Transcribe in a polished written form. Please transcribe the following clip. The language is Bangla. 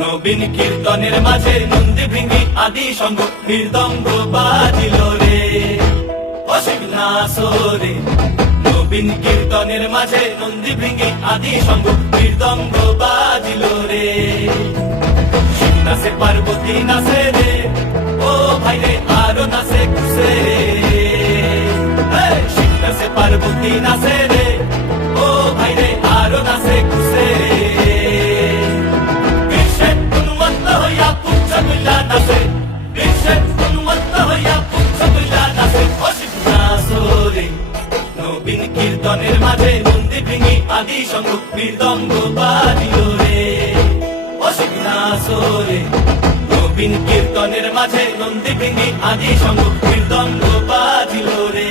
নবীন কীর্তনের মাঝে নন্দী ভৃঙ্গি আদি সঙ্গ মৃদঙ্গ বাজিল রে অসিক নাসরে। নবীন কীর্তনের মাঝে নন্দী ভৃঙ্গি আদি সঙ্গ মৃদঙ্গ বাজিল রে। শিব নাচে পার্বতী নাচে রে, ও ভাই রে আরো নাচে খুশে রে। শিব নাচে পার্বতী নাচে রে, ও ভাই রে আরো নাচে খুশে রে। নবীন কীর্তনের মাঝে নন্দী ভৃঙ্গি আদি সঙ্গ মৃদঙ্গ বাজিল রে অসিক নাসরে। নবীন কীর্তনের মাঝে নন্দী ভৃঙ্গি আদি সঙ্গ মৃদঙ্গ বাজিল রে।